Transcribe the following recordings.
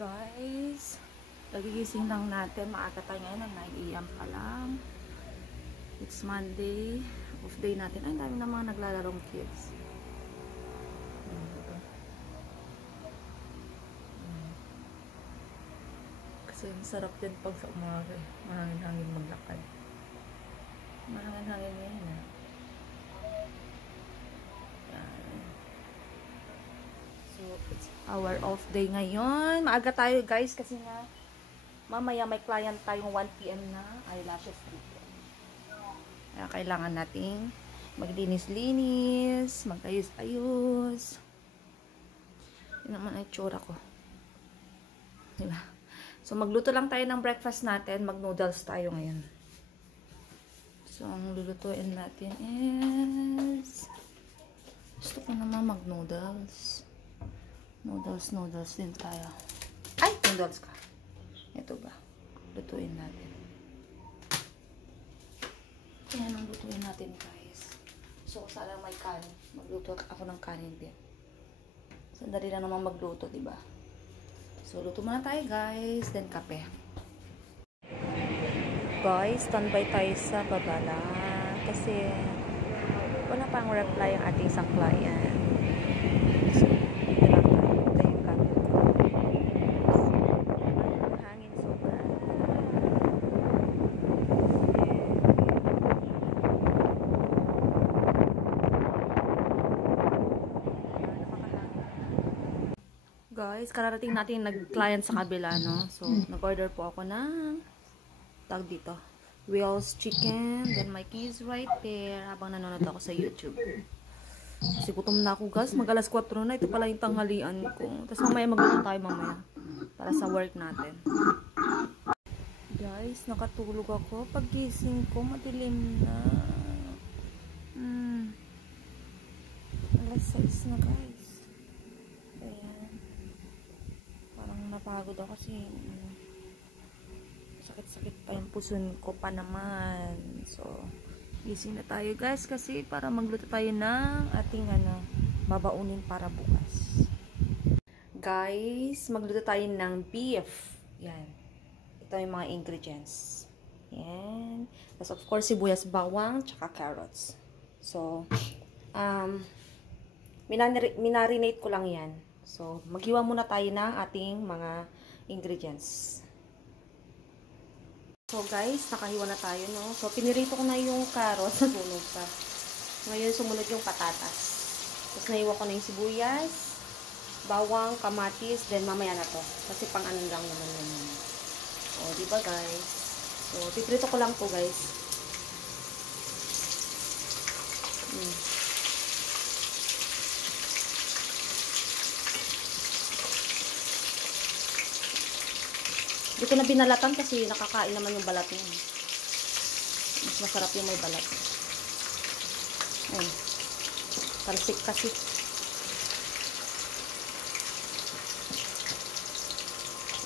Guys, nagigising lang natin. Maaga tayo ngayon, 9 AM pa lang. It's Monday. Off day natin. Ay, dami na mga naglalarong kids. Kasi ang sarap din pag sa umaga. Mahangin-hangin maglakad. Mahangin-hangin ngayon na. So, it's our off day ngayon. Maaga tayo guys kasi nga mamaya may client tayong 1 PM na eyelashes dito. Kaya kailangan nating maglinis-linis, magayos-ayos. Yun naman ay tsura ko. Diba? So, magluto lang tayo ng breakfast natin. Mag-noodles tayo ngayon. So, ang lulutuin natin is gusto ko naman mag-noodles. Noodles din tayo. Ay! Noodles ka. Ito ba? Lutuin natin. Ayan ang lutuin natin, guys. So, sana may kanin. Magluto ako ng kanin din. Sandali lang naman magluto, diba? So, luto muna tayo, guys. Then, kape. Guys, standby tayo sa babala. Kasi, wala pang reply ang ating isang client. So, guys, kararating natin nag-client sa kabila, no? So, nag-order po ako ng tag dito. Wheels chicken. Then, my keys right there. Habang nanonood ako sa YouTube. Kasi gutom na ako, guys. Mag-alas 4 na. Ito pala yung tanghalian ko. Tapos mamaya magluto tayo mamaya. Para sa work natin. Guys, nakatulog ako. Paggising ko, madilim na. Alas 6 na, guys. Ayan. Parang napagod ako kasi sakit-sakit pa yung puson ko pa naman. So, gising na tayo guys kasi para magluto tayo ng ating babaunin para bukas. Guys, magluto tayo ng beef. Yan. Ito yung mga ingredients. Yan. Tapos of course, sibuyas, bawang, tsaka carrots. So, minarinate ko lang yan. So, maghiwa muna tayo ng ating mga ingredients. So, guys, nakahiwa na tayo, no? So, pinirito ko na yung carrots. Nasunog pa. Ngayon, sumunod yung patatas. Tapos, nahiwa ko na yung sibuyas, bawang, kamatis, then mamaya na to. Kasi pang-anon lang naman yun. O, diba, guys? So, piprito ko lang to, guys. Hindi ko na binalatan kasi nakakain naman yung balat niya. Mas masarap yung may balat. Ayan. Talsik kasi.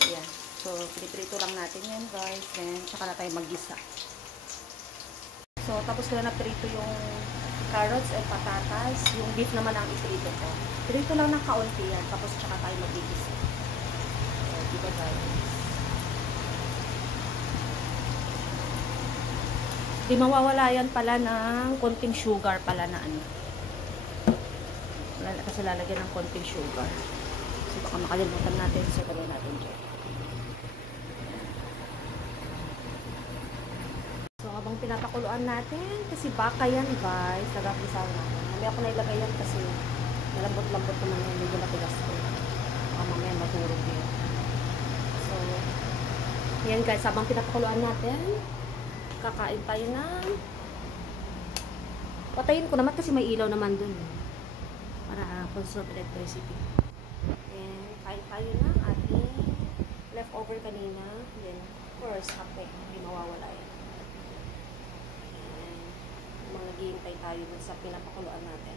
Ayan. So, piniprito lang natin yan, guys. Then, tsaka na tayo mag-gisa. So, tapos ko na naprito yung carrots and patatas. Yung beef naman ang iprito ko. Prito lang ng kaunti yan. Tapos, tsaka tayo mag-gisa. So, diba, guys? Di mawawala yan pala ng konting sugar pala na kasi lalagyan ng konting sugar. So baka makalimutan natin. So gawin natin dyan. So habang pinapakuluan natin, kasi baka yan guys, nagapisaw natin. Mamaya ako na ilagay yan kasi malambot-lambot naman yan. Medyo matigas ko. Baka mamaya maturog yan. So, yan guys, habang pinapakuluan natin, kakain tayo ng patayin ko naman kasi may ilaw naman dun para conserve electricity. And kain tayo ng ating leftover kanina. Then of course kape, hindi mawawala yan. And naghihintay tayo dun sa pinapakuluan natin.